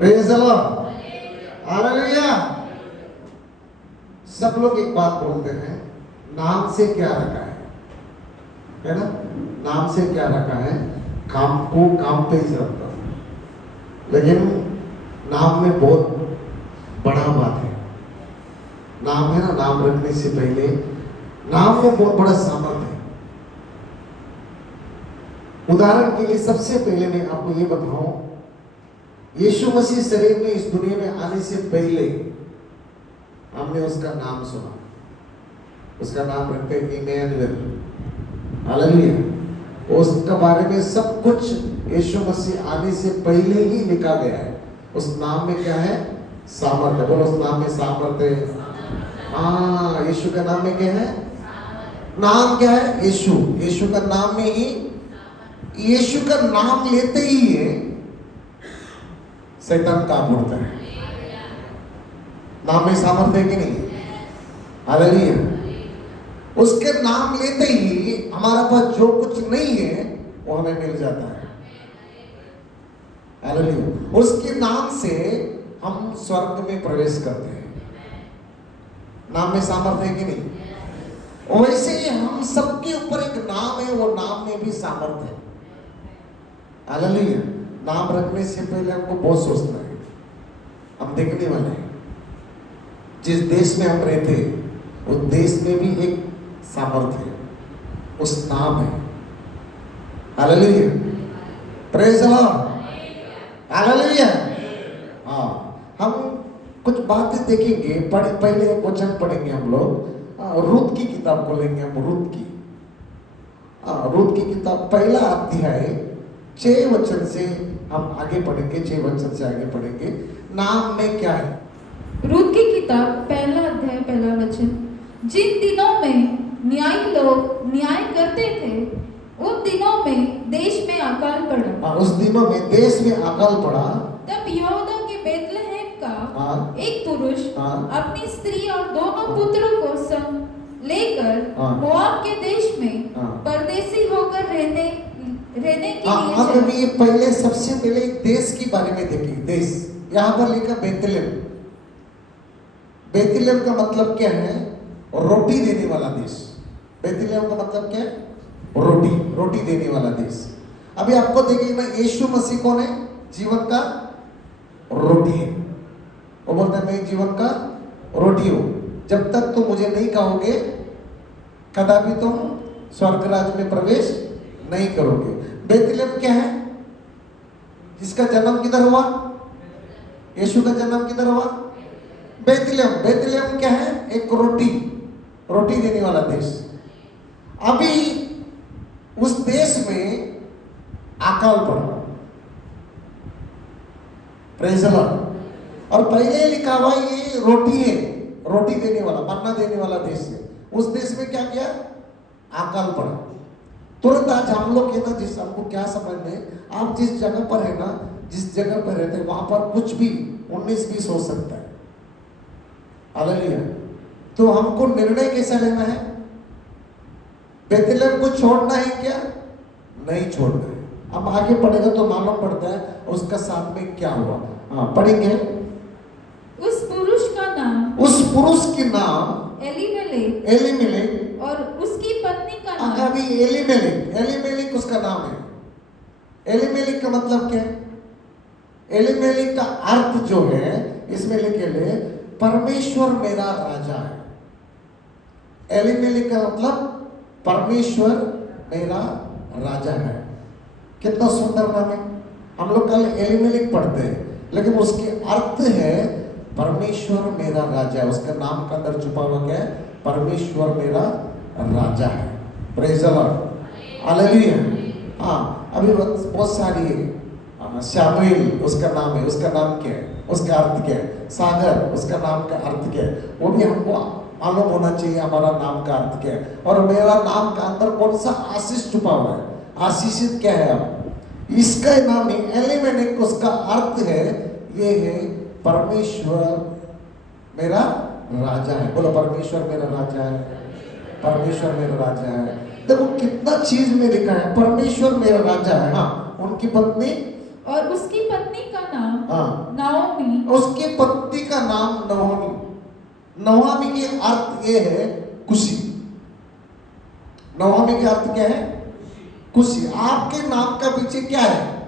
Praise the Lord, hallelujah. सब लोग एक बात बोलते हैं, नाम से क्या रखा है ना? नाम से क्या रखा है? काम को काम पे ही रखता है। लेकिन नाम में बहुत बड़ा बात है। नाम है ना, नाम रखने से पहले नाम में बहुत बड़ा सामर्थ्य है। उदाहरण के लिए सबसे पहले मैं आपको ये बताऊं, यीशु मसीह शरीर में इस दुनिया में आने से पहले हमने उसका नाम सुना। उसका नाम रखते हैं इमैनुएल, हालेलुया। उसके बारे में सब कुछ यीशु मसीह आने से पहले ही लिखा गया है। उस नाम में क्या है? सामर्थ्य। बोलो, उस नाम में सामर्थ्य है। हाँ, यीशु का नाम में क्या है? नाम क्या है? यीशु। यीशु का नाम में ही, यीशु का नाम लेते ही है शैतान कांप उठता है। नाम में सामर्थ्य है कि नहीं? हालेलुया। उसके नाम लेते ही हमारा पास जो कुछ नहीं है वो हमें मिल जाता है। हालेलुया। उसके नाम से हम स्वर्ग में प्रवेश करते हैं। नाम में सामर्थ्य है कि नहीं? वैसे ही हम सबके ऊपर एक नाम है, वो नाम में भी सामर्थ्य है। हालेलुया। नाम रखने से पहले हमको बहुत सोचना है। हम देखने वाले हैं, जिस देश में हम रहते हैं उस देश में भी एक सामर्थ्य है, उस नाम है। Hallelujah, praise the Lord, hallelujah. हाँ, हम कुछ बातें देखेंगे। पहले वचन पढ़ेंगे हम लोग। रूत की किताब को लेंगे हम। रूत की किताब पहला अध्याय 6 वचन से हम आगे पढ़ेंगे। 6 वचन से आगे पढ़ेंगे। नाम में क्या है? रूत की किताब पहला अध्याय पहला वचन। जिन दिनों में न्यायी लोग न्याय करते थे, उन दिनों में देश में अकाल पड़ा। उस दिनों में देश में अकाल पड़ा। तब यहूदा के बेतलहम का एक पुरुष अपनी स्त्री और दोनों पुत्रों को संग लेकर मोआब के देश में परदेसी होकर रहने के लिए अब ये पहले सबसे पहले एक देश के बारे में देखें। देश यहाँ पर लिखा बेतलेहम। बेतलेहम का मतलब क्या है? रोटी देने वाला देश। बेतलेहम का मतलब क्या है? रोटी देने वाला देश। अभी आपको देखिए ना, यीशु मसीह कौन है? जीवन का रोटी है। वो बोलता है, मैं जीवन का रोटी हूं। जब तक तुम मुझे नहीं कहोगे कदापि तुम स्वर्ग राज्य में प्रवेश नहीं करोगे। बेतलेहम क्या है? जिसका जन्म किधर हुआ? यीशु का जन्म किधर हुआ? बेतलेहम। बेतलेहम क्या है? एक रोटी देने वाला देश। अभी उस देश में अकाल पड़ा। Praise the Lord. और पहले लिखा हुआ ये रोटी है, रोटी देने वाला, मन्ना देने वाला देश है। उस देश में क्या किया? अकाल पड़ा। तुरंत आज हम लोग कहना, जिस हमको क्या समझ में, आप जिस जगह पर है ना, जिस जगह पर रहते हैं वहां पर कुछ भी 19-20 हो सकता है। हालेलुया। तो हमको निर्णय कैसा लेना है? बेतलेहम को छोड़ना है क्या? नहीं छोड़ना है। अब आगे पढ़ेगा तो मालूम पड़ता है उसका साथ में क्या हुआ। हाँ, पढ़ेंगे। उस पुरुष की नाम एलीमेलेक और उसकी पत्नी का नाम। अभी एलीमेलेक उसका नाम है। एलीमेलेक का मतलब क्या है? एलीमेलेक का अर्थ जो है, इसमें लिखे ले, परमेश्वर मेरा राजा है। एलीमेलेक का मतलब परमेश्वर मेरा राजा है। कितना सुंदर नाम है। हम लोग कल एलीमेलेक पढ़ते हैं, लेकिन उसके अर्थ है परमेश्वर मेरा राजा है। उसका नाम का अंदर छुपा हुआ क्या है? परमेश्वर मेरा राजा है। Praise the Lord, hallelujah. हाँ, अभी बहुत सारी शामुएल उसका नाम है। उसका नाम क्या है? उसका अर्थ क्या है? सागर, उसका नाम का अर्थ क्या है? वो भी हमको मालूम होना चाहिए हमारा नाम का अर्थ क्या है। और मेरा नाम का अंदर कौन सा आशीष छुपा हुआ है? आशीषित क्या है? अब इसका नाम है एलीमेलेक। उसका अर्थ है, ये है परमेश्वर मेरा राजा है। बोलो, परमेश्वर मेरा राजा है। परमेश्वर मेरा राजा है। देखो कितना चीज में लिखा है, परमेश्वर मेरा राजा है। हाँ, उनकी पत्नी और उसकी पत्नी का नाम हाँ, नाओमी, उसकी पत्नी का नाम नहोमी। नहोमी के अर्थ ये है खुशी। नहोमी के अर्थ क्या है? खुशी। आपके नाम का पीछे क्या है?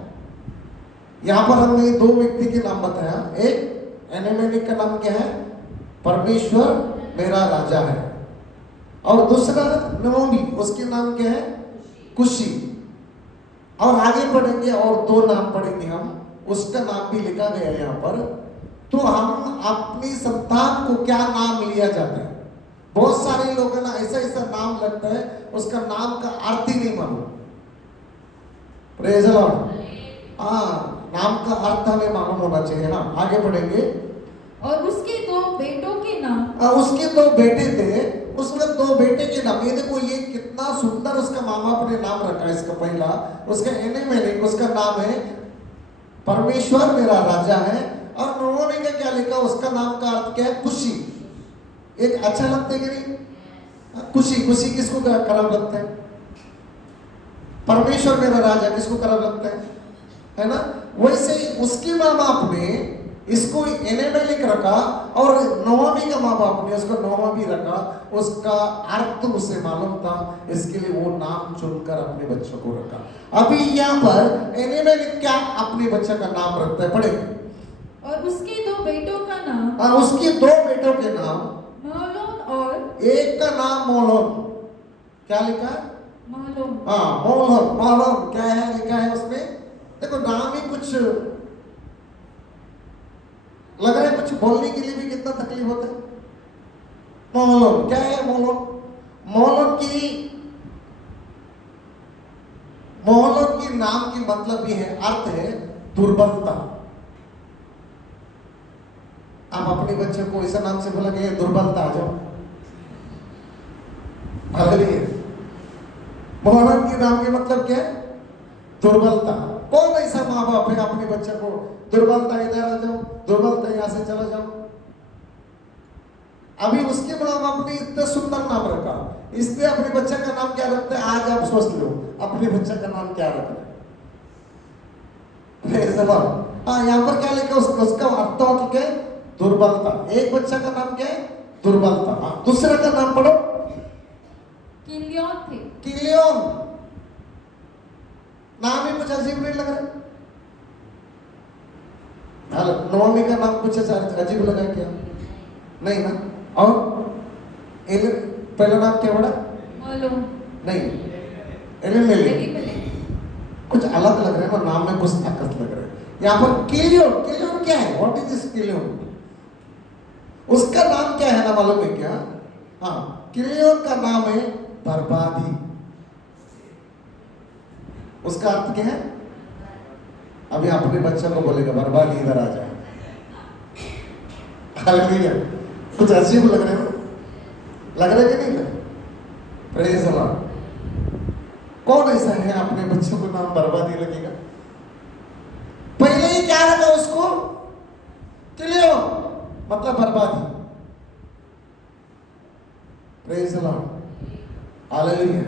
यहां पर हमने दो व्यक्ति के नाम बताया। एक एलिमेलिक का नाम क्या है? परमेश्वर मेरा राजा है। और दूसरा नहोमी, उसके नाम क्या है? खुशी। और आगे पढ़ेंगे और दो नाम पढ़ेंगे हम, उसका नाम भी लिखा गया है यहाँ पर। तो हम अपनी संतान को क्या नाम लिया जाता है? बहुत सारे लोग ना ऐसा ऐसा नाम लगता है, उसका नाम का अर्थ ही नहीं मालूम। Praise the Lord. हाँ, नाम का अर्थ हमें मालूम होना चाहिए ना। आगे पढ़ेंगे। और उसके दो बेटों के नाम, उसके दो बेटे थे, उसने दो बेटे के नाम, ये देखो ये कितना सुंदर उसका माँ बाप ने नाम रखा है। इसका पहला उसका एलिमेलेक, उसका नाम है परमेश्वर मेरा राजा है। और नहोमी का क्या लिखा? उसका नाम का अर्थ क्या है? खुशी। एक अच्छा लगता है कि नहीं? खुशी। खुशी किसको खराब लगता है? परमेश्वर मेरा राजा किसको खराब लगता है ना? वैसे उसके माँ बाप ने इसको एलिमेलेक रखा और नहोमी का माँ बाप ने उसको नहोमी रखा। उसका अर्थ उसे मालूम था, इसके लिए वो नाम चुनकर अपने बच्चों को रखा। अभी यहाँ पर एलिमेलेक क्या अपने बच्चे का नाम रखता है? पढ़ेंगे। और उसके दो बेटों का नाम, उसके दो बेटों के नाम, महलोन और एक का नाम मोलोन। क्या लिखा है? महलोन। हाँ, मोलोन। मोलोन क्या है लिखा है उसमें? देखो नाम ही कुछ लग रहा है, कुछ बोलने के लिए भी कितना तकलीफ होता है। मोलोन क्या है? मोलोन, मोलोन की नाम की मतलब ये है, अर्थ है दुर्बलता। आप अपने बच्चे को ऐसा नाम से बोला कि दुर्बलता आ जाओ, हालेलुया। मोहन के नाम के मतलब क्या है? दुर्बलता। कौन ऐसा माँ बाप है अपने बच्चे को दुर्बलता, इधर आ जाओ, दुर्बलता यहां से चला जाओ? अभी उसके माँ बाप ने इतना सुंदर नाम रखा, इसलिए अपने बच्चे का नाम क्या रखते हैं? आज आप सोच लो अपने बच्चे का नाम क्या रखना है। Praise the Lord. हाँ, यहाँ पर क्या लिखा? उसका अर्थ हो क्या है? दुर्बलता। एक बच्चा का नाम क्या है? दुर्बलता। हाँ, दूसरे का नाम पढ़ो। किलियोन थे। किलियोन। नाम ही कुछ अजीब नहीं लग रहा? नहोमी का नाम कुछ अजीब लगा क्या? नहीं ना? और पहला नाम क्या पड़ा? महलोन। नहीं, एलिमेलेक। एलिमेलेक। कुछ अलग लग रहा है ना, नाम में कुछ ताकत लग रहा है। यहाँ पर किलियोन, किलियोन क्या है? व्हाट इज दिस किलियोन? उसका नाम क्या है ना, मालूम है क्या? हाँ, किलियोन का नाम है बर्बादी। उसका अर्थ क्या है? अभी अपने बच्चों को बोलेगा बर्बादी इधर आ जाए। हालेलुया। कुछ अजीब लग रहे हो? लग रहा है कि नहीं लग? Praise the Lord. कौन ऐसा है अपने बच्चों को नाम बर्बादी लगेगा? पहले ही क्या रखा उसको? किलियोन मतलब बर्बादी। Praise the Lord. हालेलुया।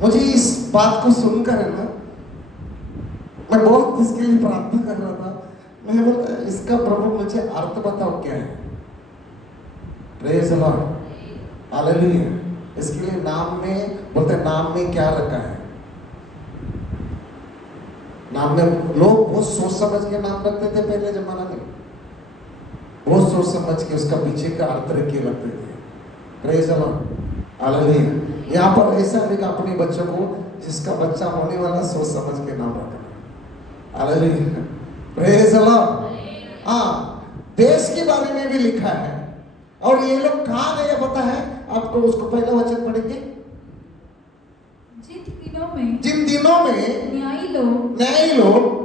मुझे इस बात को सुनकर है ना, मैं बहुत इसके लिए प्रार्थना कर रहा था। मैंने बोला इसका प्रभु मुझे अर्थ बताओ क्या है। Praise the Lord. हालेलुया। इसके लिए नाम में बोलते नाम में क्या रखा है? नाम में लोग बहुत सोच समझ के नाम रखते थे पहले जमाना में, बहुत सोच समझ के उसका पीछे का अर्थ रख के रखते थे। Praise the Lord. हालेलुया। यहाँ पर ऐसा लिखा अपने बच्चों को, जिसका बच्चा होने वाला सोच समझ के नाम रखना। हालेलुया। Praise the Lord. हाँ, देश के बारे में भी लिखा है। और ये लोग कहाँ गए पता है आपको? उसको पहला वचन पढ़ेंगे। जिन दिनों में न्यायी लोग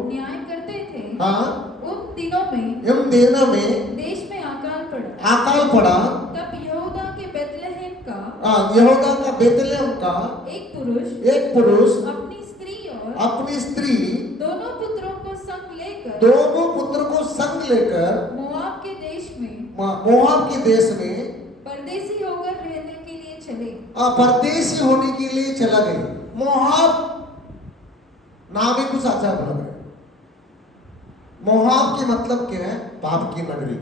न्याय करते थे, हाँ, उन दिनों में देश में अकाल पड़ा। तब यहूदा के बेतलेहम का एक पुरुष अपनी स्त्री दोनों पुत्रों को संग लेकर मोआब के देश में परदेसी होकर रहने के लिए चले। परदेसी होने के लिए चला गए। मोआब नाम ही कुछ अच्छा लग रहा है। मोआब की मतलब क्या है? पाप की नगरी।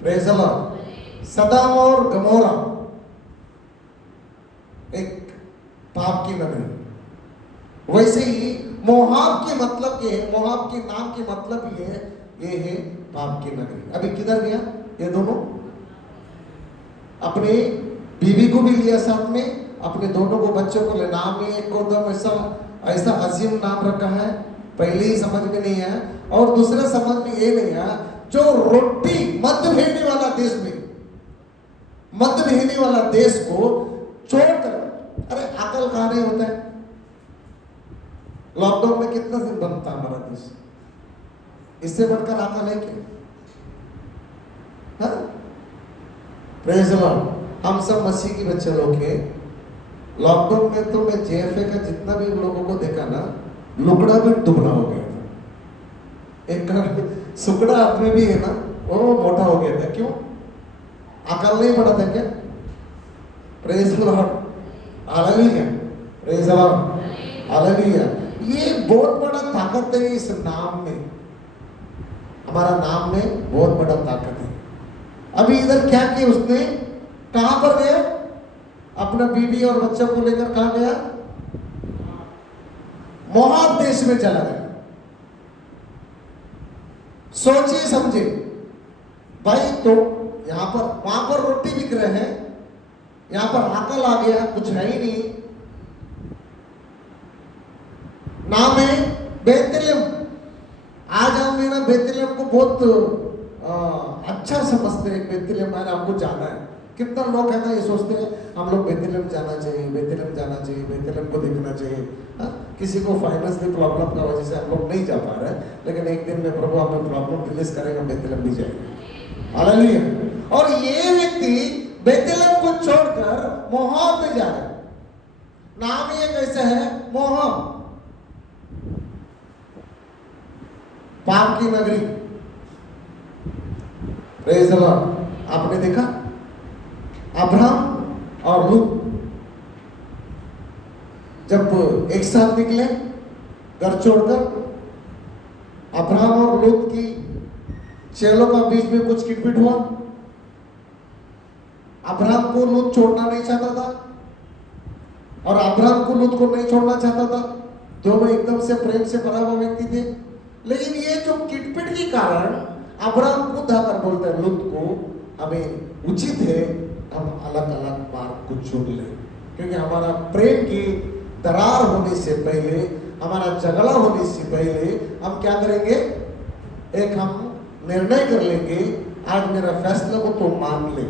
Praise the Lord. सदम और गमोरा एक पाप की नगरी। वैसे ही मोआब के मतलब ये है, मोआब के नाम के मतलब ये है पाप की नगरी। अभी किधर गया ये दोनों? अपने बीवी को भी लिया साथ में, अपने दोनों को बच्चों को ले। नाम ही एक को एकदम ऐसा अजीम नाम रखा है, पहले ही समझ में नहीं आया और दूसरा समझ में ये नहीं आया, जो रोटी मध्य भेजने वाला देश में, मध्य भेजने वाला देश को छोड़कर, अरे अकल कहां नहीं होता है? लॉकडाउन में कितना दिन बंद था हमारा देश? इससे बढ़कर अकल है क्या? हाँ? Praise the Lord. हम सब मसीह के बच्चे लोग हैं। लॉकडाउन में तो मैं जेएफए का जितना भी लोगों को देखा ना, लुकड़ा भी दुबला हो गया था। एक सुकड़ा अपने भी है ना, वो मोटा हो गया था। क्यों? अकल नहीं पड़ा था क्या? Praise the Lord, hallelujah, praise the Lord, hallelujah. ये बहुत बड़ा ताकत है इस नाम में, हमारा नाम में बहुत बड़ा ताकत है। अभी इधर क्या किया उसने? कहां पर गया? अपना बीवी और बच्चों को लेकर कहां गया? मोआब देश में चला गया। सोचिए समझे भाई, तो यहां पर वहां पर रोटी बिक रहे हैं, यहां पर अकल आ गया, कुछ है ही नहीं। नाम है बेतलेहम। आज हम ना बेतलेहम को बहुत अच्छा समझते हैं। बेतलेहम मैंने हमको जाना है। कितना लोग है ना ये सोचते हैं हम लोग बेतलेहम जाना चाहिए, बेतलेहम जाना चाहिए, बेतलेहम को देखना चाहिए। हाँ? किसी को फाइनेंशियल प्रॉब्लम का वजह से हम लोग नहीं जा पा रहे हैं, लेकिन एक दिन में प्रभु हमें प्रॉब्लम रिलीज करेगा, बेतलेहम भी जाएंगे। हालेलुया। और ये व्यक्ति बेतलेहम को छोड़कर मोआब में जा रहा है। नाम ही कैसा है? मोआब, पाप की नगरी। Praise the Lord. आपने देखा अब्राहम और लूत जब एक साथ निकले घर छोड़कर, अब्राहम और लूत की चेलों का बीच में कुछ किटपिट हुआ। अब्राहम को लूत छोड़ना नहीं चाहता था और अब्राहम को लूत को नहीं छोड़ना चाहता था। दोनों एकदम से प्रेम से भरा हुआ व्यक्ति थे, लेकिन ये जो किटपिट के कारण अब्राहम खुद आकर बोलते हैं लूत को, हमें उचित है हम अलग अलग मार्ग को चुन लें, क्योंकि हमारा प्रेम की दरार होने से पहले, हमारा झगड़ा होने से पहले हम क्या करेंगे? एक हम निर्णय कर लेंगे, आज मेरा फैसला को तो मान ले।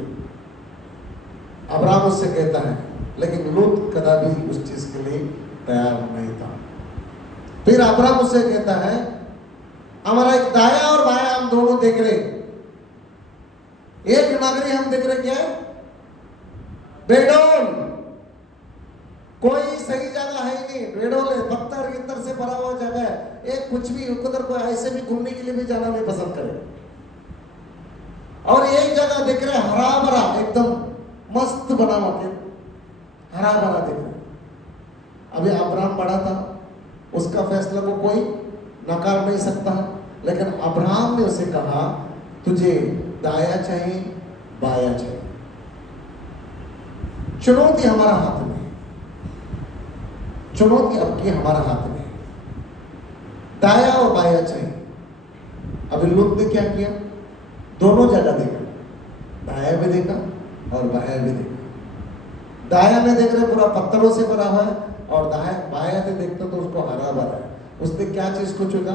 अब्राहम उससे कहता है, लेकिन लूत कदापि उस चीज के लिए तैयार नहीं था। फिर अब्राहम उससे कहता है, हमारा एक दाया और बाया हम दोनों देख रहे, एक नगरी हम देख रहे, क्या है? बेडोल। कोई सही जगह है नहीं, बेडोल है, पत्थर इत्तर से भरा हुआ जगह है। एक कुछ भी उधर कोई ऐसे भी घूमने के लिए भी जाना नहीं पसंद करे। और एक जगह देख रहे हरा भरा, एकदम मस्त बना हुआ, हरा भरा देख रहे। अभी अब्राहम बड़ा था, उसका फैसला को कोई नकार नहीं सकता, लेकिन अब्राहम ने उसे कहा तुझे दाया चाहिए, बाया चाहिए। चुनौती हमारा हाथ में, चुनौती अब की हमारा हाथ में, दाया और बाया चाहिए। अभी लूत ने क्या किया? दोनों जगह देखा, दाया भी देखा और बाया भी देखा। दाया में देख रहे पूरा पत्थरों से भरा हुआ है, और बाया से देखते तो उसको हरा भरा है। उसने क्या चीज को चुना?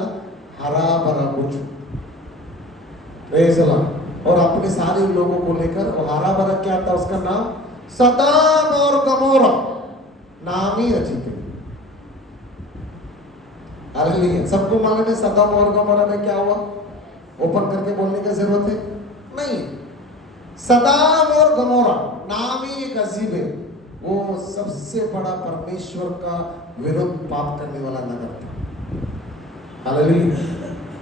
हरा भरा को चुना। Praise the Lord. और अपने सारे लोगों को लेकर, वो हरा भरा क्या था? उसका नाम सदम और गमोरा, नाम ही अजीब है। हालेलुया। सबको मालूम है सदम और गमोरा में क्या हुआ? ओपन करके बोलने की जरूरत है नहीं। सदम और गमोरा नाम ही एक अजीब है। वो सबसे बड़ा परमेश्वर का विरुद्ध पाप करने वाला नगर था। Hallelujah,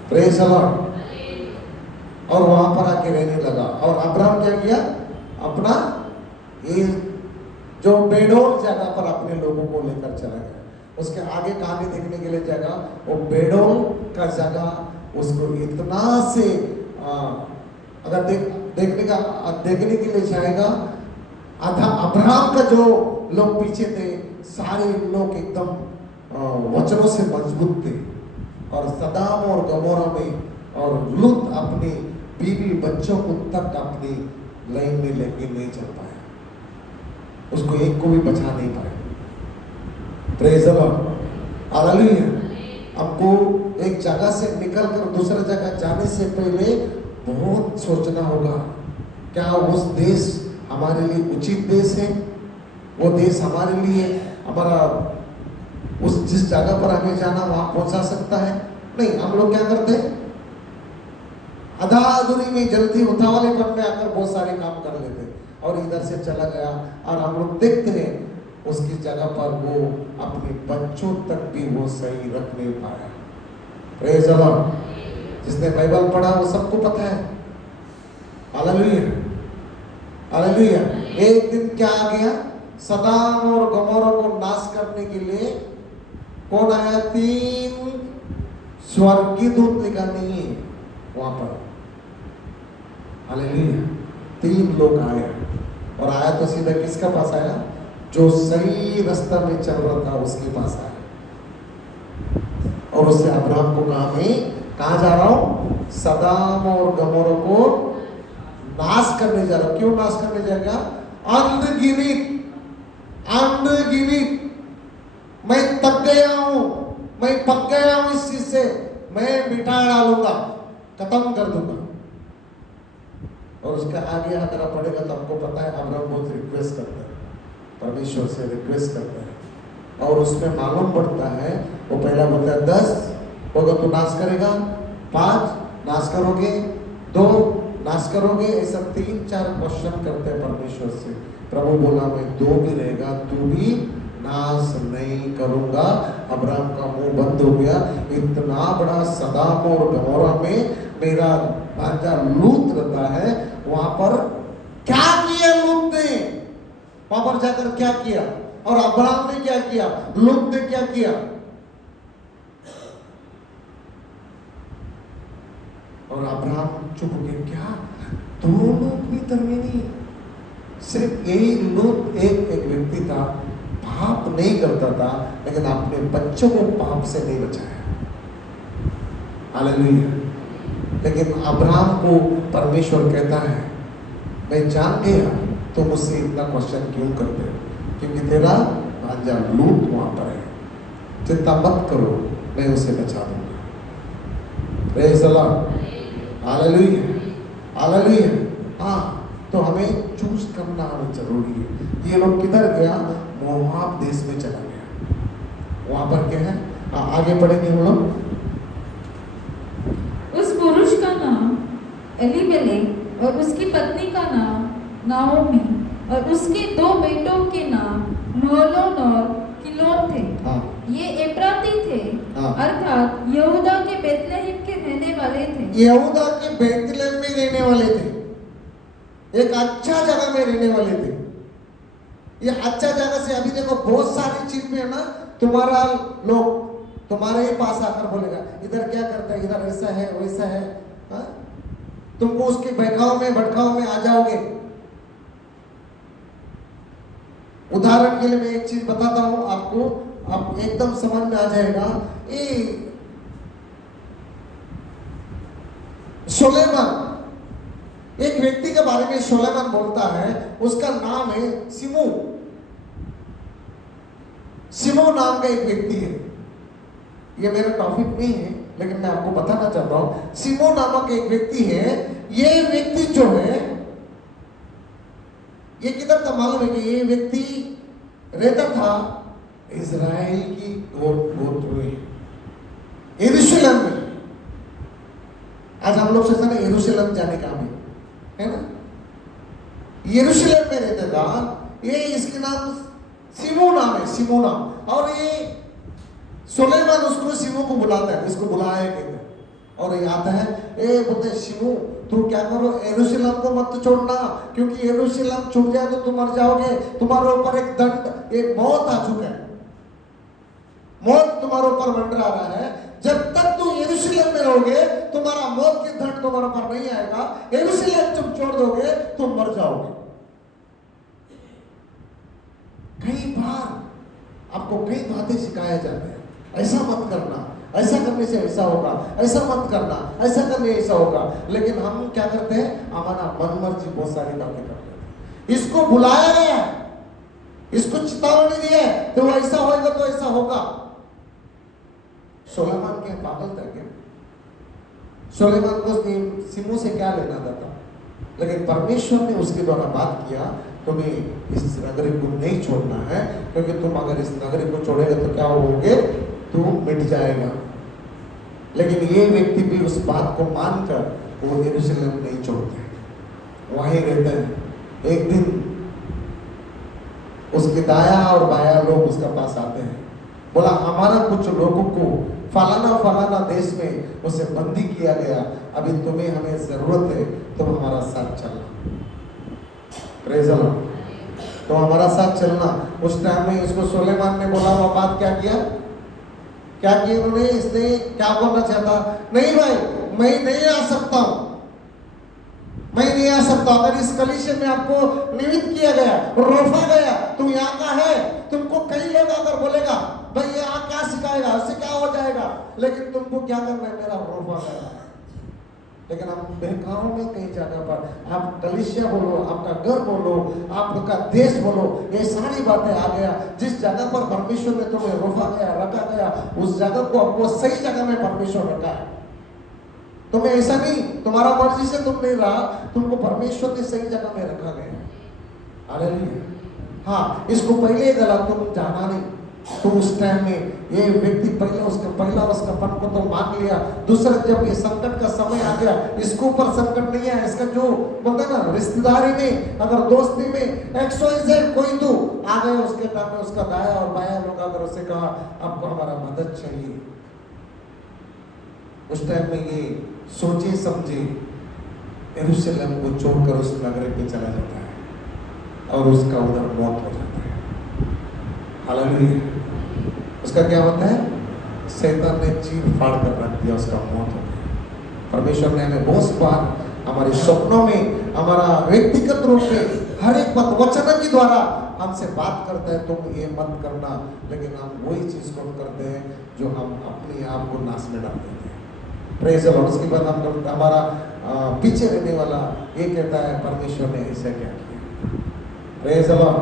praise the Lord. और वहां पर आके रहने लगा। और अब्राहम क्या किया? अपना ये जो बेडोल जगह पर अपने लोगों को लेकर चला गया। उसके आगे कहानी देखने के लिए जाएगा, वो भेड़ों का जगह उसको इतना से अगर देखने के लिए जाएगा, आधा अब्राहम का जो लोग पीछे थे सारे लोग एकदम वचनों से मजबूत थे, और सदाम और गमोरा में और लूत अपनी बीवी बच्चों को तक अपनी लाइन में लेके नहीं चल पाया, उसको एक को भी बचा नहीं पाया। Praise the Lord, hallelujah. हमको एक जगह से निकलकर दूसरी जगह जाने से पहले बहुत सोचना होगा, क्या उस देश हमारे लिए उचित देश है, वो देश हमारे लिए हमारा उस जिस जगह पर हमें जाना वहां पहुंचा सकता है? नहीं, हम लोग क्या करते हैं, आधा अधूरी में जल्दी उतावलेपन में आकर बहुत सारे काम कर लेते हैं और इधर से चला गया, और हम लोग देखते हैं उसकी जगह पर वो अपने बच्चों तक भी वो सही रख नहीं पाया। प्रेज़ द लॉर्ड, जिसने बाइबल पढ़ा वो सबको पता है। Hallelujah, hallelujah. एक दिन क्या आ गया, सदाम और गमोरा को नाश करने के लिए कौन आया? 3 स्वर्गीय दूत लिखा नहीं है वहां पर, हालेलुया। 3 लोग आए, और आया तो सीधा किसका पास आया? जो सही रास्ता में चल रहा था उसके पास आया, और उससे अब्राहम को कहा, मैं कहाँ जा रहा हूं? सदाम और गमोरा को नाश करने जा रहा हूं। क्यों नाश करने जाएगा? अनगिनित मैं थक गया हूं, मैं पक गया हूं इस चीज से, मैं मिटा डालूंगा, खत्म कर दूंगा। और उसके आगे अगर आप पढ़ेगा तो आपको पता है अब्राहम बहुत रिक्वेस्ट करता है, परमेश्वर से रिक्वेस्ट करता है, और उसमें मालूम पड़ता है, वो पहला बोलता है 10 होगा तो नाश करेगा, 5 नाश करोगे, 2 नाश करोगे, ऐसा 3-4 क्वेश्चन करते हैं परमेश्वर से। प्रभु बोला मैं 2 भी रहेगा, तू भी नाश नहीं करूंगा। अब्राहम का मुंह बंद हो गया। इतना बड़ा सदाम और गमोरा में मेरा भांजा लूत रहता है, वहां पर क्या किया लूत ने? वहां पर जाकर क्या किया? और अब्राहम ने क्या किया? लूत ने क्या किया? और अब्राहम चुप हो गया। क्या 2 लोग भी तरमीनी? सिर्फ एक लोग एक व्यक्ति था, पाप नहीं करता था, लेकिन अपने बच्चों को पाप से नहीं बचाया। हालेलुया। लेकिन अब्राहम को परमेश्वर कहता है, मैं जान गया तो मुझसे इतना क्वेश्चन क्यों करते हो, क्योंकि तेरा भांजा लूत वहां पर है, चिंता मत करो, मैं उसे बचा दूंगा। Praise the Lord, hallelujah, hallelujah. हाँ, तो हमें चूज करना जरूरी है। ये लोग किधर गया? मोआब देश में चला गया। वहां पर क्या है? आगे पढ़ेंगे हम लोग। उस पुरुष का नाम एलीमेलेक और उसकी पत्नी का नाम नाओमी और उसके 2 बेटों के नाम महलोन और किलोन थे। ये एप्राती थे, अर्थात यहूदा के बेतलेहम के रहने वाले थे। यहूदा के बेतलेहम में रहने वाले थे, एक अच्छा जगह में रहने वाले थे। ये अच्छा जगह से अभी देखो बहुत सारी चीज में है ना, तुम्हारा लोग तुम्हारे ही पास आकर बोलेगा इधर क्या करता है, इधर ऐसा है वैसा है, हा? तुमको उसके बहकाव में भटकाव में आ जाओगे। उदाहरण के लिए मैं एक चीज बताता हूं आपको, आप एकदम समझ में आ जाएगा। सुलेमान, एक व्यक्ति के बारे में सुलेमान बोलता है, उसका नाम है सिमो। सिमो नाम का एक व्यक्ति है। ये मेरा टॉपिक नहीं है, लेकिन मैं आपको बताना चाहता हूं। सिमो नामक एक व्यक्ति है। ये व्यक्ति जो है, ये किधर था मालूम है? कि ये व्यक्ति रहता था इजराइल की गोत्र में, यरूशलेम में। आज हम लोग सोचते हैं यरूशलेम जाने का है ना, यरूशलेम में रहता था। ये इसके नाम सिमो नाम है, सिमो नाम। और ये सुलेमान उसको सिमो को बुलाता है, इसको बुलाया कहते हैं। और ये आता है, ए बोलते सिमो तुम क्या करो, यरूशलेम को मत छोड़ना, क्योंकि यरूशलेम छूट जाए तो तुम मर जाओगे, तुम्हारे ऊपर एक दंड, एक मौत आ चुका है। मौत तुम्हारे ऊपर मंडरा रहा है, जब तक तुम यरूशलेम में रहोगे तुम्हारा मौत की दंड तुम्हारे ऊपर नहीं आएगा। यरूशलेम तुम छोड़ दोगे तुम मर जाओगे। कई बार आपको कई बातें सिखाया जाता है, ऐसा मत करना, ऐसा करने से ऐसा होगा, ऐसा मत करना, ऐसा करने ऐसा होगा। लेकिन हम क्या करते हैं, हमारा मन मर्जी बहुत सारी बातें करते हैं। इसको बुलाया गया, इसको चेतावनी दी है, तो ऐसा होगा तो ऐसा होगा। सुलेमान के पागल था क्या? सुलेमान को सिमू से क्या लेना था? लेकिन परमेश्वर ने उसके द्वारा बात किया, तुम्हें इस नगरी को नहीं छोड़ना है, क्योंकि तुम अगर इस नगरी को छोड़ेगा तो क्या होगे, तुम मिट जाएगा। लेकिन ये व्यक्ति भी उस बात को मानकर वो यरूशलेम नहीं छोड़ते, वहीं रहते हैं। एक दिन उसके दाया और बाया लोग उसके पास आते हैं, बोला हमारा कुछ लोगों को फलाना फलाना देश में उसे बंदी किया गया, अभी तुम्हें हमें जरूरत है, तुम हमारा साथ चलना। प्रेज़ द लॉर्ड, तो हमारा साथ चलना। उस टाइम में इसको सुलेमान ने बोला हुआ बात क्या किया, क्या किया उन्होंने? इसने क्या बोलना चाहता, नहीं भाई मैं नहीं आ सकता हूं, मैं नहीं आ सकता। अगर इस कलीसिया में आपको निमित्त किया गया, रोका गया, तुम यहाँ का है, तुमको कई लोग अगर बोलेगा भाई ये यहाँ क्या सिखाएगा, उससे क्या हो जाएगा, लेकिन तुमको क्या करना है, मेरा रोका गया। लेकिन आप बहकाओं में कई जगह पर आप कलीसिया बोलो, आपका घर बोलो, आपका देश बोलो, ये सारी बातें आ गया। जिस जगह पर परमेश्वर ने तुम्हें रोका गया, रखा गया, उस जगह को आपको सही जगह में परमेश्वर रखा है। तुम्हें ऐसा नहीं तुम्हारा मर्जी से तुम नहीं रहा, तुमको परमेश्वर ने सही जगह में रखा गया। हालेलुया। हाँ, इसको पहले गलत तुम जाना नहीं, तो उस टाइम में ये व्यक्ति पहला उसका पन को तो मान लिया। दूसरा, जब ये संकट का समय आ गया, इसके ऊपर संकट नहीं है, इसका जो बोलते ना रिश्तेदारी में, अगर दोस्ती में XYZ कोई तो आ गया, उसके टाइम में उसका दाया और बाया लोग अगर उसे कहा आपको हमारा मदद चाहिए, उस टाइम में ये सोचे समझे यरूशलेम को छोड़कर उस नगर पे चला जाता है और उसका उधर मौत हो जाता है। हालेलुया। उसका क्या होता है, शैतान ने चीर फाड़ कर रख दिया, उसका मौत हो गया। परमेश्वर ने हमें बहुत बार हमारे सपनों में, हमारा व्यक्तिगत रूप में हर एक वचन के द्वारा हमसे बात करता है, तुम ये मत करना, लेकिन हम वही चीज को करते हैं जो हम अपने आप को नाश में डाल देते हैं। Praise the Lord. उसके बाद हम हमारा पीछे रहने वाला ये कहता है परमेश्वर ने ऐसा क्या किया। Praise the Lord.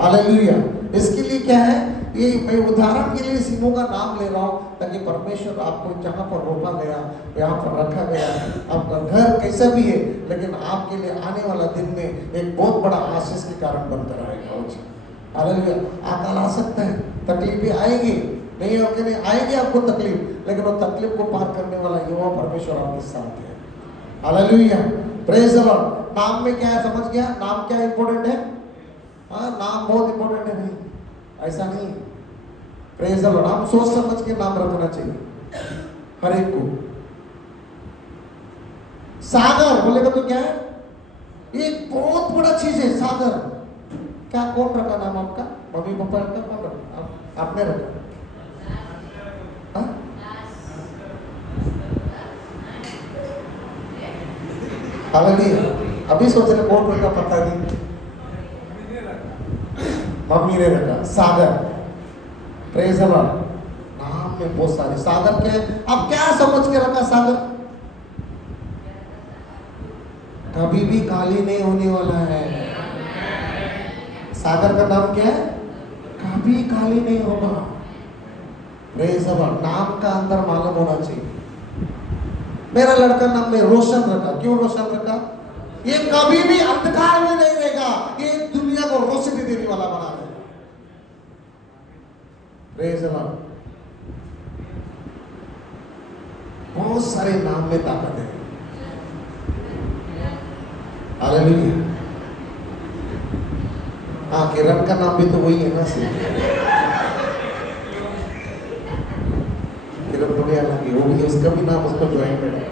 हालेलुया। इसके लिए क्या है, ये मैं उदाहरण के लिए सिमो का नाम ले रहा हूँ, ताकि परमेश्वर आपको जहाँ पर रोका गया, यहाँ पर रखा गया, आपका घर कैसा भी है, लेकिन आपके लिए आने वाला दिन में एक बहुत बड़ा आशीष के कारण बनकर आएगा। हालेलुया। अकाल आ सकता है, तकलीफें आएगी, नहीं होके नहीं आएगी आपको तकलीफ, लेकिन वो तकलीफ को पार करने वाला युवा परमेश्वर आपके साथ है। हालेलुया। Praise the Lord. नाम में क्या है समझ गया, नाम क्या इंपॉर्टेंट है? हाँ, नाम बहुत इंपॉर्टेंट है भाई, ऐसा नहीं। Praise the Lord. हम सोच समझ के नाम रखना चाहिए हर एक को। सागर बोलेगा तो क्या है, ये बहुत बड़ा चीज है सागर। क्या कौन रखा नाम आपका? मम्मी पापा रखा, कौन रखा? आपने रखा? हालेलुया। अभी सोच रहे कौन रखा, पता नहीं, मम्मी ने रखा सागर। Praise the Lord. नाम में बहुत सारे सागर के, अब क्या समझ के रखा सागर? कभी भी खाली नहीं होने वाला है। सागर का नाम क्या है? कभी खाली नहीं होगा। Praise the Lord. नाम का अंदर मालूम होना चाहिए। मेरा लड़का नाम में रोशन रखा। क्यों रोशन रखा? ये कभी भी अंधकार में नहीं रहेगा, ये दुनिया को रोशनी देने वाला बना देगा। Praise the Lord. बहुत सारे नाम में ताकत है। हालेलुया। हाँ, किरण का नाम भी तो वही है ना, किरण थोड़ी अलग है, वो भी उसका भी नाम उसको ज्वाइंटेड है।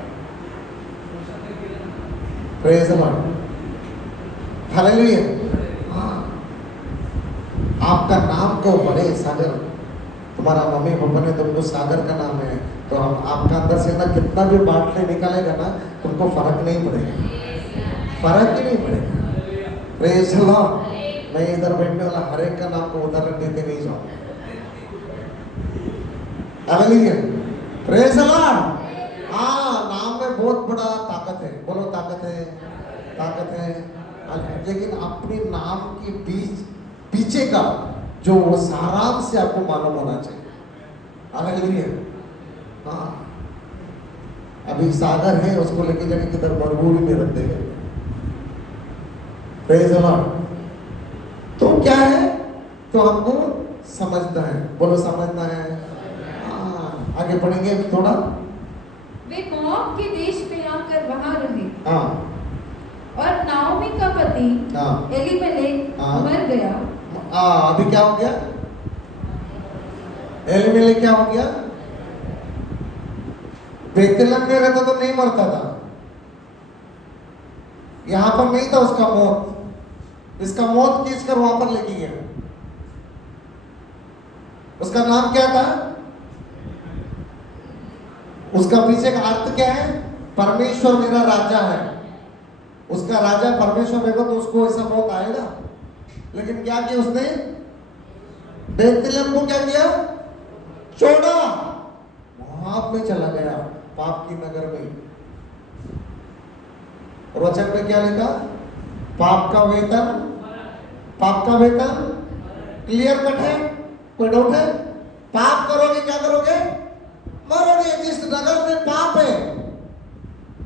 Praise the Lord. हालेलुया। हाँ, आपका नाम को बड़े सागर तुम्हारा मम्मी पापा ने तुमको सागर का नाम है, तो हम आपका अंदर से ना कितना भी बाटले निकालेगा ना, तुमको फर्क नहीं पड़ेगा, फर्क ही नहीं पड़ेगा। Praise the Lord. मैं इधर बैठने वाला हर एक का नाम को उदाहरण देते नहीं जाऊंगा। Hallelujah, praise the Lord. हाँ, नाम में बहुत बड़ा ताकत है, बोलो ताकत है, ताकत है। लेकिन अपने नाम के बीच पीछे का जो वो सारांश से आपको मालूम होना चाहिए। हालेलुया। हाँ, अभी सागर है, उसको लेके जाके किधर मरुभूमि में रख देंगे। Praise the Lord. तो क्या है, तो हमको समझना है, बोलो समझना है। हाँ, आगे बढ़ेंगे थोड़ा। वे मोआब के देश में आकर वहां रहे। हाँ, और नाओमी का पति हाँ, एलीमेलेक हाँ। मर गया। अभी क्या हो गया? एलीमेलेक क्या हो गया? बेतलेहम में रहता तो नहीं मरता था, यहां पर नहीं था उसका मौत, इसका मौत खींचकर वहां पर लेके गया। उसका नाम क्या था? उसका पीछे का अर्थ क्या है? परमेश्वर मेरा राजा है। उसका राजा परमेश्वर रहेगा तो उसको ऐसा मौत आएगा। लेकिन क्या किया उसने? बेतलेहम को क्या किया? छोड़ा, मोआब में चला गया, पाप की नगर में। और वचन में क्या लिखा? पाप का वेतन, पाप का वेतन क्लियर कट है, कोई डाउट है? पाप करोगे क्या करोगे? मरोगे। जिस नगर में पाप है,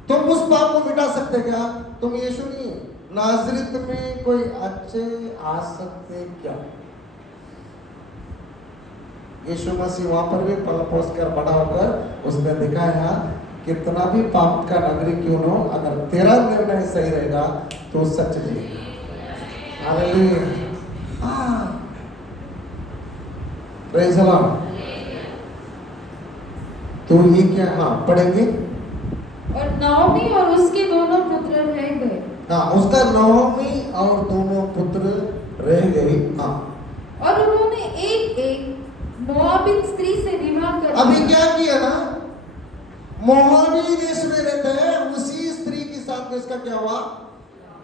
तुम उस पाप को मिटा सकते क्या? तुम यीशु नहीं है। नाज़रेत में कोई अच्छे आ सकते क्या? यीशु मसीह वहां पर भी पल पोस कर बड़ा होकर उसने दिखाया, कितना भी पाप का नगरी क्यों न हो, अगर तेरा निर्णय सही रहेगा तो सच जी। हालेलुया। हाँ, प्रेज़ द लॉर्ड। तो ये क्या, हाँ पढ़ेंगे। और नाओमी और उसके दोनों पुत्र रह गए। हाँ, उसका नाओमी और दोनों पुत्र रह गए। हाँ, और उन्होंने एक एक मोआबित स्त्री से विवाह कर अभी क्या किया ना, मोआबी देश में रहते हैं, उसी स्त्री के साथ में इसका क्या हुआ?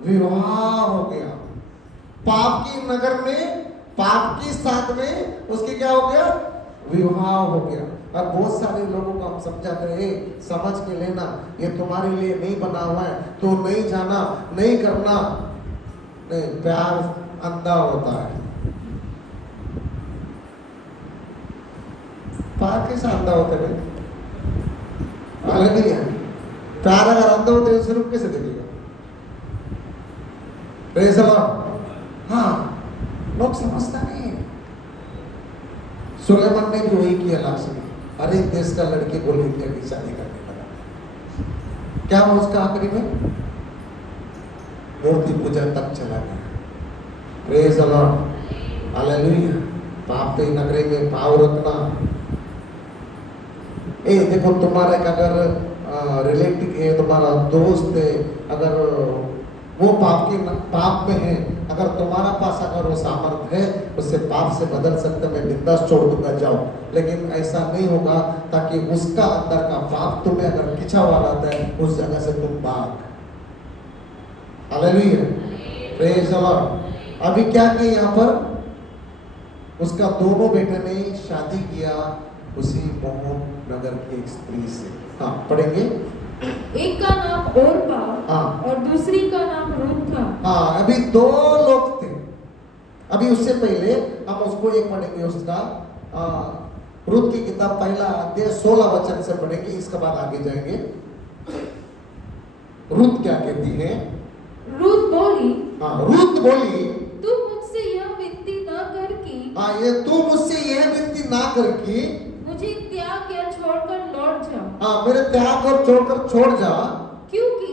विवाह हो गया। पाप की नगर में, पाप के साथ में उसके क्या हो गया? विवाह हो गया। और बहुत सारे लोगों को हम समझाते हैं, समझ के लेना, ये तुम्हारे लिए नहीं बना हुआ है, तो नहीं जाना, नहीं करना। नहीं, प्यार अंधा होता है। प्यार कैसा अंधा होता है? हालेलुया। प्यार अगर अंधा होता है स्वरूप कैसे देखेगा? Praise the Lord. हाँ, लोग समझता नहीं है। सुलेमान ने भी वही किया लास्ट में, हर एक देश का लड़के को लेकर की शादी करने लगा। क्या हुआ उसका आखिरी में? मूर्ति पूजा तक चला गया। Praise the Lord. हालेलुया। पाप की नगरी में पाव रखना। देखो, तुम्हारे अगर रिलेटिव है, तुम्हारा दोस्त है, अगर वो पाप में है, अगर तुम्हारा पास अगर वो सामर्थ है, उससे पाप से बदल सकते, मैं बिंदास छोड़ दूंगा, जाओ। लेकिन ऐसा नहीं होगा, ताकि उसका अंदर का पाप तुम्हें अगर खिंचा हुआ रहता है, उस जगह से तुम भाग। Hallelujah, praise the Lord. अभी क्या किया यहाँ पर? उसका दोनों बेटे ने शादी किया उसी मोआब नगर की एक स्त्री से। हाँ, पढ़ेंगे। एक का नाम ओर्पा, हाँ, और दूसरी का नाम रूत था। हाँ, अभी दो लोग थे। अभी उससे पहले हम उसको एक पढ़ेंगे, उसका रूत की किताब पहला अध्याय 16 वचन से पढ़ेंगे, इसके बाद आगे जाएंगे। रूत क्या कहती है? रूत बोली, हाँ, रूत बोली, तू मुझसे यह विनती न कर कि, हाँ, ये तू मुझसे यह विनती ना कर कि मुझे त्याग या छोड़कर लौट जा। हाँ, मेरे त्याग और छोड़कर छोड़ जा, क्योंकि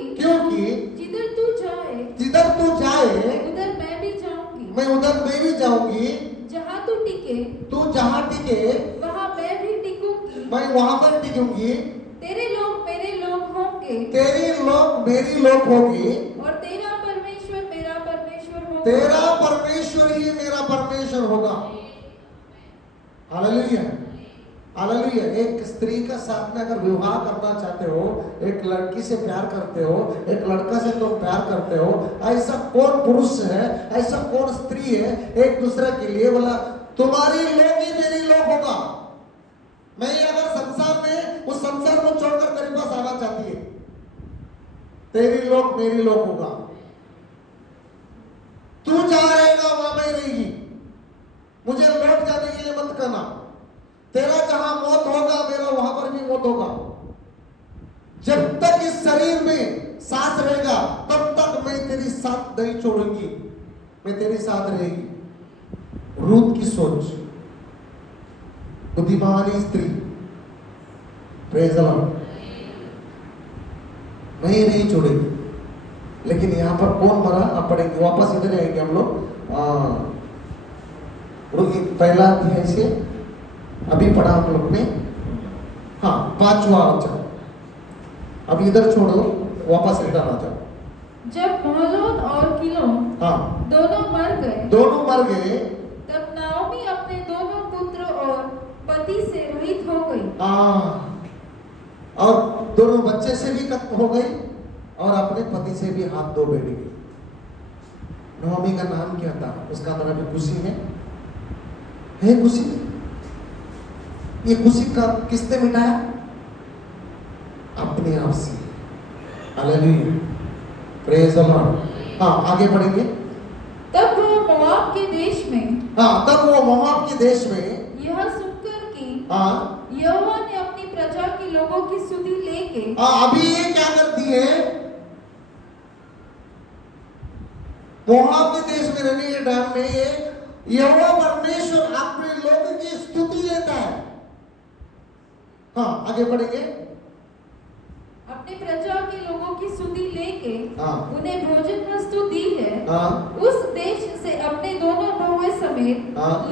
जिधर तू जाए, जिधर तू जाए, उधर मैं भी जाऊंगी। मैं उधर मैं भी जाऊंगी। जहाँ तू टिके, तू जहाँ टिके, वहाँ मैं भी टिकूंगी। मैं वहां पर टिकूंगी। तेरे लोग मेरे लोग होंगे, तेरे लोग मेरी लोग होगी, और तेरा परमेश्वर मेरा परमेश्वर होगा। तेरा परमेश्वर ही मेरा परमेश्वर होगा। हालेलुया। के साथ में अगर विवाह करना चाहते हो, एक लड़की से प्यार करते हो, एक लड़का से तुम प्यार करते हो, ऐसा कौन पुरुष है, ऐसा कौन स्त्री है एक दूसरे के लिए बोला तुम्हारी लोग ही मेरी लोग होगा। मैं अगर संसार में उस संसार को छोड़कर तेरे पास आना चाहती है, तेरी लोग मेरी लोग होगा। तू जहां रहेगा वहां मैं रहेगी, मुझे लौट जाने के लिए मत करना। तेरा जहां मौत होगा मेरा वहां पर भी मौत होगा। जब तक इस शरीर में सांस रहेगा तब तक मैं तेरी साथ नहीं छोड़ूंगी, मैं तेरे साथ रहेगी। रूथ की सोच, बुद्धिमानी स्त्री, प्रेज़ द लॉर्ड, मैं नहीं छोड़ेगी। लेकिन यहां पर कौन मरा, अब पढ़ेंगे, वापस इधर आएंगे हम लोग। पहला अध्याय से अभी पढ़ा हम लोग ने, हाँ 5वां अध्याय, अब इधर छोड़ो, वापस इधर आ जाओ। जब महलोन और किलों हाँ दोनों मर गए, तब नाओमी अपने दोनों पुत्र और पति से रहित हो गई। और दोनों बच्चे से भी खत्म हो गई और अपने पति से भी हाथ धो बैठ गई। नाओमी का नाम क्या था? उसका नाम भी खुशी है खुशी। ये खुशी का किसने मिटाया? अपने आप से। Hallelujah, praise the Lord. हाँ आगे बढ़ेंगे। तब वो मोआब के देश में यह सुनकर कि यहोवा ने अपनी प्रजा के लोगों की सुधि लेके अभी ये क्या करती है? मोआब के देश में रहने के टाइम में ये यहोवा परमेश्वर अपने लोगों की स्तुति लेता है। हाँ आगे बढ़ेंगे। अपने प्रजा के लोगों की सुधि लेके उन्हें भोजन वस्तु दी है। उस देश से अपने दोनों बहुएं समेत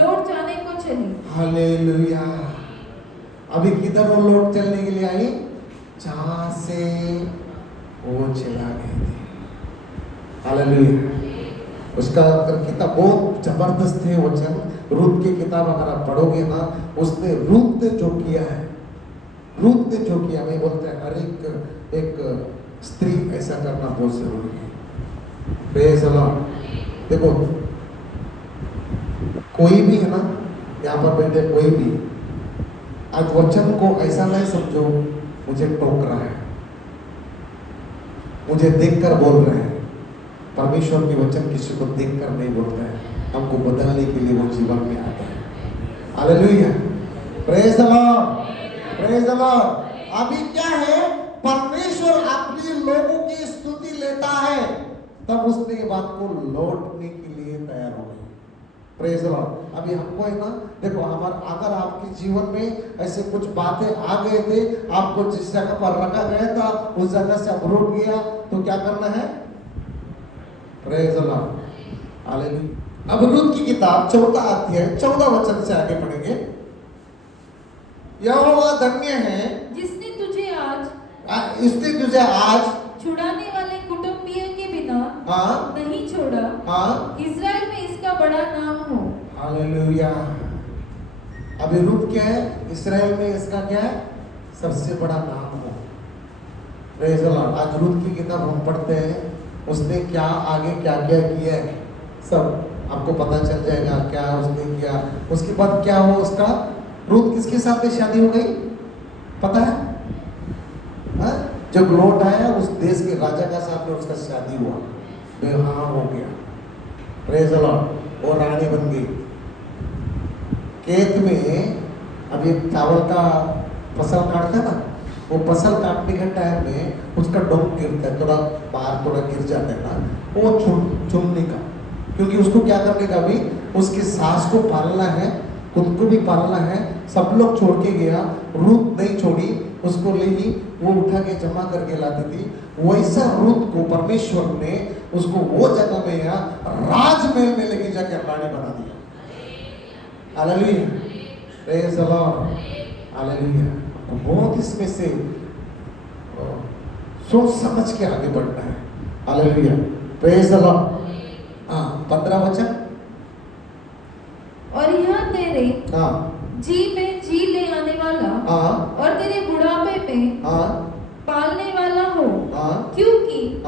लौट जाने को चली। हालेलुया। अभी किधर वो लौट चलने के लिए आई? जहां से वो चला गए थे। हालेलुया। उसका किताब बहुत जबरदस्त है वचन। रूथ की किताब अगर आप पढ़ोगे ना, उसने रूथ ने जो किया है, मैं बोलते हैं हर एक स्त्री ऐसा करना बहुत जरूरी है। Praise the Lord. देखो कोई भी है ना, यहाँ पर बैठे कोई भी, आज वचन को ऐसा नहीं समझो मुझे टोक रहा है, मुझे देखकर बोल रहे हैं। परमेश्वर की वचन किसी को देखकर नहीं बोलता है, हमको बदलने के लिए वो जीवन में आता है। Hallelujah, praise the Lord, praise the Lord. अभी क्या है? परमेश्वर अपने लोगों की स्तुति लेता है, तब उसने ये बात को लौटने के लिए तैयार हो गई। Praise the Lord. अभी हमको है ना, देखो हमारा अगर आपके जीवन में ऐसे कुछ बातें आ गए थे, आपको जिस जगह पर रखा गया था उस जगह से अब रूठ गया, तो क्या करना है? Praise the Lord, hallelujah. अब रूथ की किताब 4 अध्याय 14 वचन से आगे पढ़ेंगे। यहोवा धन्य है जिसने तुझे आज छुड़ाने वाले कुटुंबियों के बिना नहीं छोड़ा। इस्राएल में इसका बड़ा नाम हो। हालेलुया। अभी रूथ क्या है? इस्राएल में इसका क्या है? सबसे बड़ा नाम हो। Praise the Lord. आज रूथ की किताब हम पढ़ते हैं, उसने क्या आगे क्या क्या किया है सब आपको पता चल जाएगा, क्या उसने किया। उसके बाद क्या हुआ उसका? रूथ किसके साथ में शादी हो गई पता है? जब लौट आया उस देश के राजा का साथ में उसका शादी हुआ, विवाह हो गया। Praise the Lord. और रानी बन गई। खेत में अभी चावल का फसल काटता ना, वो फसल काटने के टाइम में उसका डोंग गिरता है, थोड़ा बाहर थोड़ा गिर जाता है ना, वो चुनने का, क्योंकि उसको क्या करने का, भी उसकी सास को पालना है, खुद को भी पालना है। सब लोग छोड़ के गया, रूथ नहीं छोड़ी, उसको ले ही वो उठा के जमा करके लाती थी। वैसा रूथ को परमेश्वर ने उसको वो जगह में या राजमहल में लेके जाके रानी बना दिया। Hallelujah, praise the Lord, hallelujah. बहुत इसमें से सोच समझ के आगे बढ़ना है। Hallelujah, praise the Lord. 15 वचन। और यह तेरे जी में जी ले आने वाला और तेरे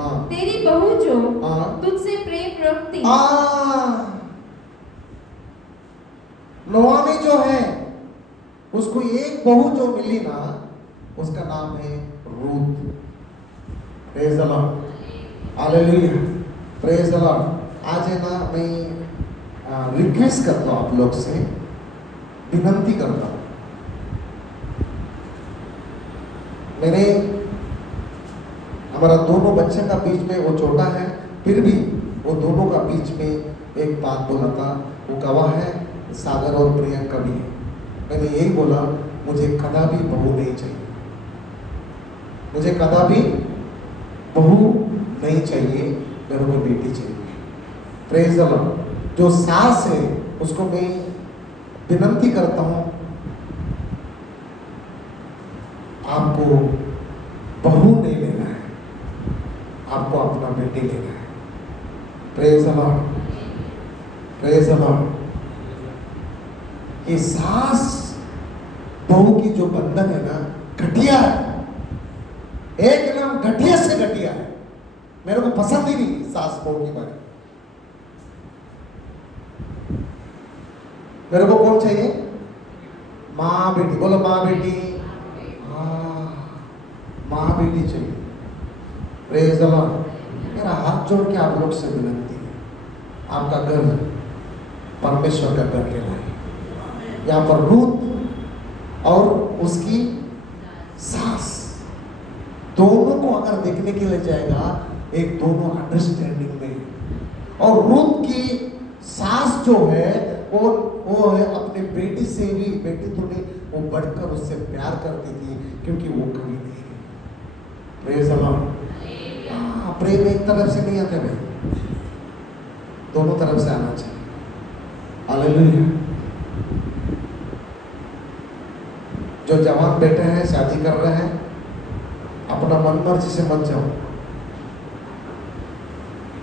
हाँ। तेरी बहू जो हाँ। तुझसे प्रेम रखती नोआमी जो है उसको एक बहू जो मिली ना, उसका नाम है Ruth. Praise the Lord, hallelujah, praise the Lord. आज है ना, मैं रिक्वेस्ट करता हूँ आप लोग से, विनंती करता हूँ। मेरे हमारा दोनों बच्चे का बीच में वो छोटा है, फिर भी वो दोनों का बीच में एक बात बोला था, वो गवाह है, सागर और प्रियंका भी है। मैंने यही बोला, मुझे कदापि बहू नहीं चाहिए, मुझे कदापि बहू नहीं चाहिए, मेरे को बेटी चाहिए। Praise the Lord. जो सास है उसको मैं विनंती करता हूँ, आपको बहू नहीं लेना है, आपको अपना बेटी लेना है। Praise the Lord, praise the Lord. ये सास बहू की जो बंधन है ना, घटिया है, एकदम घटिया से घटिया है। मेरे को पसंद ही नहीं सास बहू की बात। मेरे को कौन चाहिए? माँ बेटी। बोलो माँ बेटी। माँ बेटी चाहिए। Praise the Lord. मेरा हाथ जोड़ के आप लोग से विनती है, आपका घर परमेश्वर का घर कहलाए। यहाँ पर रूथ और उसकी सास दोनों को अगर देखने के लिए जाएगा, एक दोनों अंडरस्टैंडिंग में। और रूथ की सास जो है वो है अपने बेटी से भी, बेटी तो नहीं, वो बढ़कर उससे प्यार करती थी, क्योंकि वो कभी नहीं है। Praise the Lord. प्रेम एक तरफ से नहीं आता भाई, दोनों तरफ से आना चाहिए। हालेलुया। जो जवान बेटे हैं, शादी कर रहे हैं, अपना मन मर्जी से मत जाओ।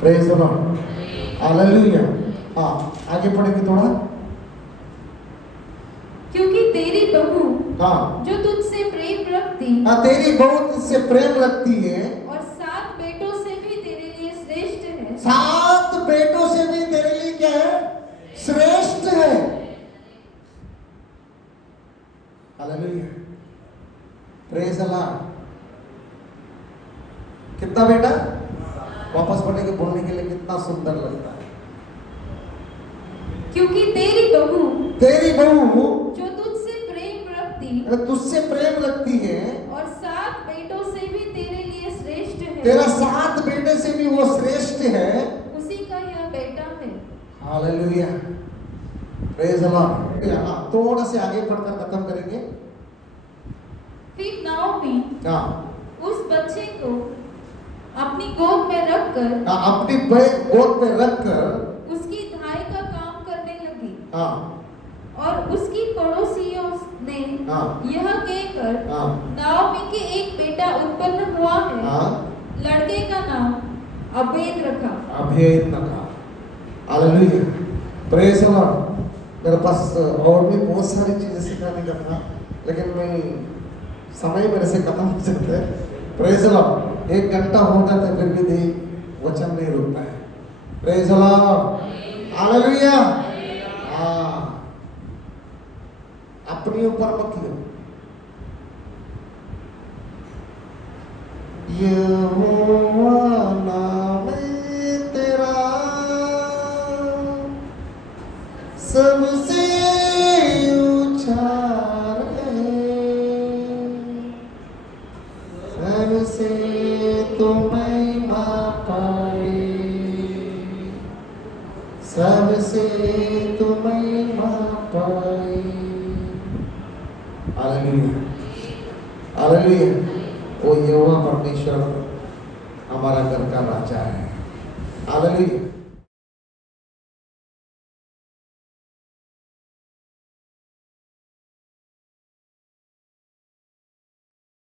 Praise the Lord, hallelujah. आगे पढ़ेंगे थोड़ा। क्योंकि तेरी बहू हाँ, जो तुझसे प्रेम रखती तेरी बहू तुझसे प्रेम रखती है, और 7 बेटों से भी तेरे लिए श्रेष्ठ है। 7 बेटों से भी तेरे लिए क्या है? श्रेष्ठ है। Hallelujah, praise the Lord. कितना बेटा? वापस पढ़ने के बोलने के लिए कितना सुंदर लगता है। क्योंकि तेरी बहू जो तुझसे प्रेम रखती है और 7 बेटों से भी तेरे लिए श्रेष्ठ है। तेरा 7 बेटे से भी वो श्रेष्ठ है, उसी का यह बेटा है। Hallelujah, praise the Lord. थोड़ा से आगे पढ़कर खत्म करेंगे। फिर नाओमी उस बच्चे को अपनी गोद में रखकर उसकी धाई का काम करने लगी। और उसकी पड़ोसियों ने यह कहकर नाओमी के एक बेटा उत्पन्न हुआ है, लड़के का नाम अबेद रखा। Hallelujah, praise the Lord. मेरे पास और भी बहुत सारी चीजें सिखाने का था, लेकिन मैं समय मेरे से खत्म हो जाता है। Praise the Lord. 1 घंटा हो जाता है, फिर भी वचन नहीं रुकता है। Praise the Lord, hallelujah. अपने ऊपर मत लो। यहोवा नाम तेरा सबसे ऊंचा है, सबसे तो महिमा पाए, सबसे तो महिमा पाए। Hallelujah, hallelujah. वो यहोवा परमेश्वर हमारा घर का राजा है। हालेलुया।